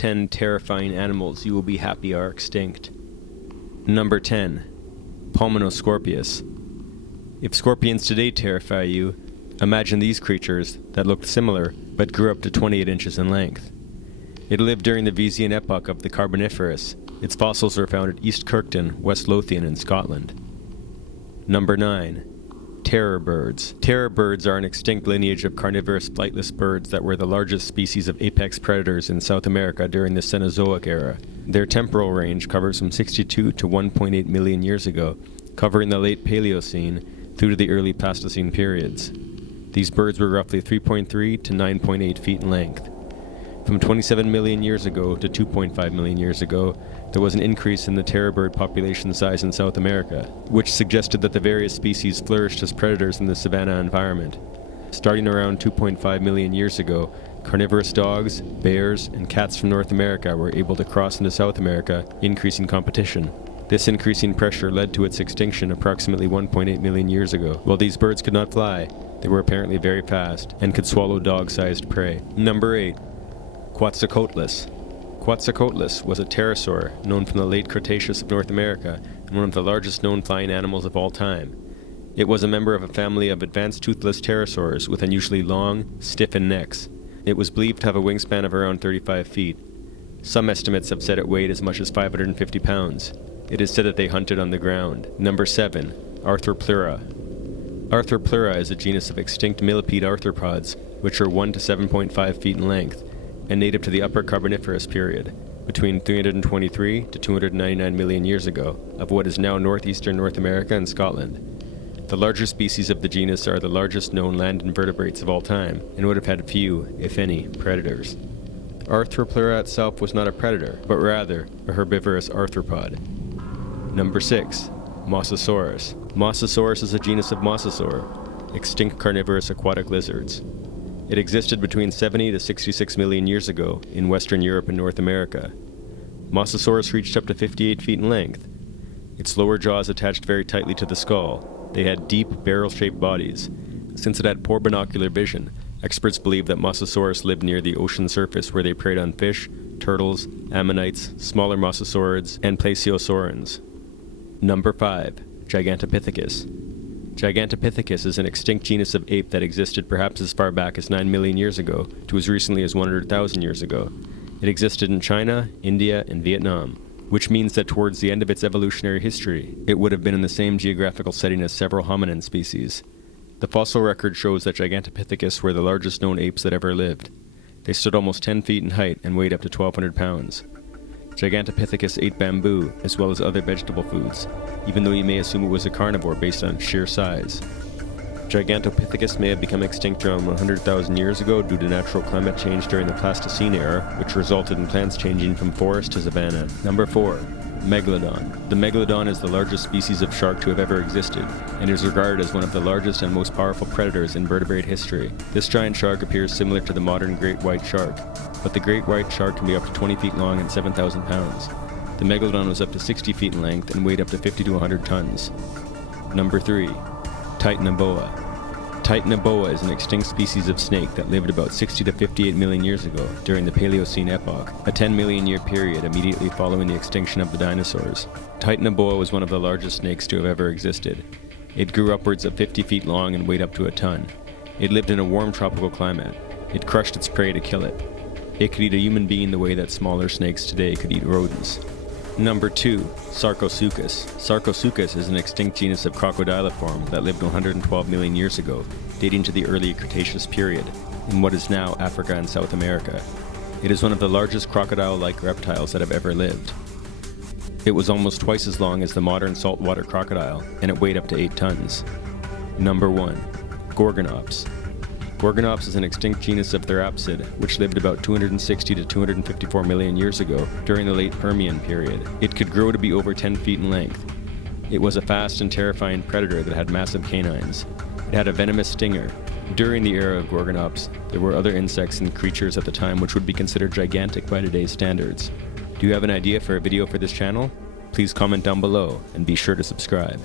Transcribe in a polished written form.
10 terrifying animals you will be happy are extinct. Number 10. Pulmonoscorpius. If scorpions today terrify you, imagine these creatures that looked similar but grew up to 28 inches in length. It lived during the Vesian epoch of the Carboniferous. Its fossils are found at East Kirkton, West Lothian in Scotland. Number 9. Terror birds. Terror birds are an extinct lineage of carnivorous flightless birds that were the largest species of apex predators in South America during the Cenozoic era. Their temporal range covers from 62 to 1.8 million years ago, covering the late Paleocene through to the early Pleistocene periods. These birds were roughly 3.3 to 9.8 feet in length. From 27 million years ago to 2.5 million years ago, there was an increase in the terror bird population size in South America, which suggested that the various species flourished as predators in the savanna environment. Starting around 2.5 million years ago, carnivorous dogs, bears, and cats from North America were able to cross into South America, increasing competition. This increasing pressure led to its extinction approximately 1.8 million years ago. While these birds could not fly, they were apparently very fast and could swallow dog-sized prey. Number 8. Quetzalcoatlus. Quetzalcoatlus was a pterosaur known from the late Cretaceous of North America and one of the largest known flying animals of all time. It was a member of a family of advanced toothless pterosaurs with unusually long, stiffened necks. It was believed to have a wingspan of around 35 feet. Some estimates have said it weighed as much as 550 pounds. It is said that they hunted on the ground. Number 7. Pleura. Pleura is a genus of extinct millipede arthropods, which are 1 to 7.5 feet in length, and native to the Upper Carboniferous period, between 323 to 299 million years ago, of what is now northeastern North America and Scotland. The larger species of the genus are the largest known land invertebrates of all time, and would have had few, if any, predators. Pleura itself was not a predator, but rather a herbivorous arthropod. Number 6. Mosasaurus. Mosasaurus is a genus of mosasaur, extinct carnivorous aquatic lizards. It existed between 70 to 66 million years ago in Western Europe and North America. Mosasaurus reached up to 58 feet in length. Its lower jaws attached very tightly to the skull. They had deep, barrel-shaped bodies. Since it had poor binocular vision, experts believe that Mosasaurus lived near the ocean surface where they preyed on fish, turtles, ammonites, smaller mosasaurids, and plesiosaurans. Number 5. Gigantopithecus. Gigantopithecus is an extinct genus of ape that existed perhaps as far back as 9 million years ago to as recently as 100,000 years ago. It existed in China, India, and Vietnam, which means that towards the end of its evolutionary history, it would have been in the same geographical setting as several hominin species. The fossil record shows that Gigantopithecus were the largest known apes that ever lived. They stood almost 10 feet in height and weighed up to 1,200 pounds. Gigantopithecus ate bamboo, as well as other vegetable foods, even though you may assume it was a carnivore based on its sheer size. Gigantopithecus may have become extinct around 100,000 years ago due to natural climate change during the Pleistocene era, which resulted in plants changing from forest to savanna. Number 4. Megalodon. The Megalodon is the largest species of shark to have ever existed, and is regarded as one of the largest and most powerful predators in vertebrate history. This giant shark appears similar to the modern great white shark, but the great white shark can be up to 20 feet long and 7,000 pounds. The Megalodon was up to 60 feet in length and weighed up to 50 to 100 tons. Number 3. Titanoboa. Titanoboa is an extinct species of snake that lived about 60 to 58 million years ago during the Paleocene epoch, a 10 million year period immediately following the extinction of the dinosaurs. Titanoboa was one of the largest snakes to have ever existed. It grew upwards of 50 feet long and weighed up to a ton. It lived in a warm tropical climate. It crushed its prey to kill it. It could eat a human being the way that smaller snakes today could eat rodents. Number 2. Sarcosukis. Sarcosukis is an extinct genus of crocodiliform that lived 112 million years ago, dating to the early Cretaceous period, in what is now Africa and South America. It is one of the largest crocodile-like reptiles that have ever lived. It was almost twice as long as the modern saltwater crocodile, and it weighed up to 8 tons. Number 1. Gorgonopus. Gorgonopus is an extinct genus of therapsid, which lived about 260 to 254 million years ago during the late Permian period. It could grow to be over 10 feet in length. It was a fast and terrifying predator that had massive canines. It had a venomous stinger. During the era of Gorgonopus, there were other insects and creatures at the time which would be considered gigantic by today's standards. Do you have an idea for a video for this channel? Please comment down below and be sure to subscribe.